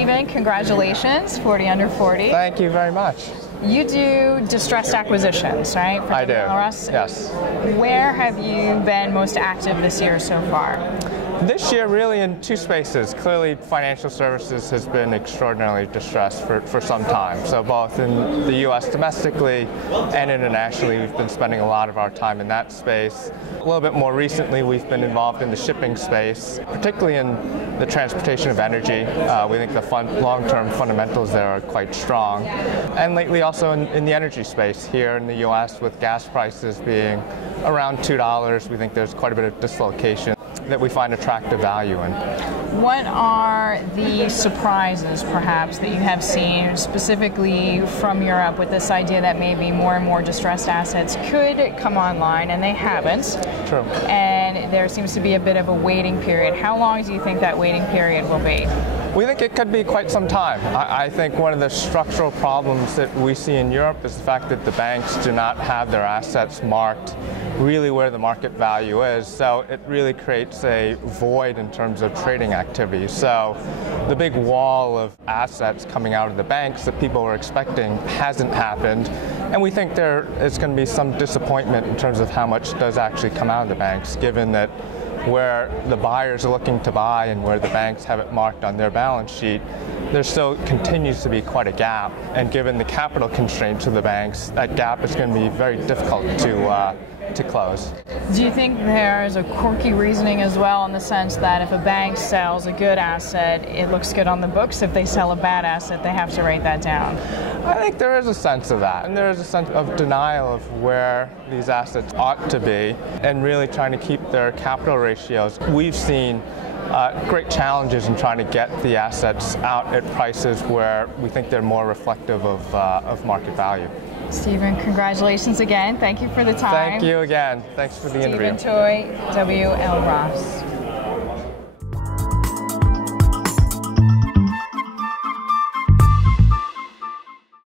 Stephen, congratulations, 40 under 40. Thank you very much. You do distressed acquisitions, right? I do, LLC. yes. Where have you been most active this year so far? This year, really in two spaces. Clearly, financial services has been extraordinarily distressed for some time. So both in the U.S. domestically and internationally, we've been spending a lot of our time in that space. A little bit more recently, we've been involved in the shipping space, particularly in the transportation of energy. We think the long-term fundamentals there are quite strong. And lately also in the energy space here in the U.S. with gas prices being around $2, we think there's quite a bit of dislocation that we find attractive value in. What are the surprises, perhaps, that you have seen specifically from Europe with this idea that maybe more and more distressed assets could come online, and they haven't? True. And there seems to be a bit of a waiting period. How long do you think that waiting period will be? We think it could be quite some time. I think one of the structural problems that we see in Europe is the fact that the banks do not have their assets marked really where the market value is. So it really creates a void in terms of trading activity. So the big wall of assets coming out of the banks that people were expecting hasn't happened. And we think there is going to be some disappointment in terms of how much does actually come out of the banks, given that where the buyers are looking to buy and where the banks have it marked on their balance sheet, there still continues to be quite a gap. And given the capital constraints of the banks, that gap is going to be very difficult to close. Do you think there's a quirky reasoning as well, in the sense that if a bank sells a good asset, it looks good on the books? If they sell a bad asset, they have to write that down? I think there is a sense of that, and there is a sense of denial of where these assets ought to be, and really trying to keep their capital ratios. We've seen great challenges in trying to get the assets out at prices where we think they're more reflective of market value. Stephen, congratulations again. Thank you for the time. Thank you again. Thanks for the interview. Stephen Toy, WL Ross.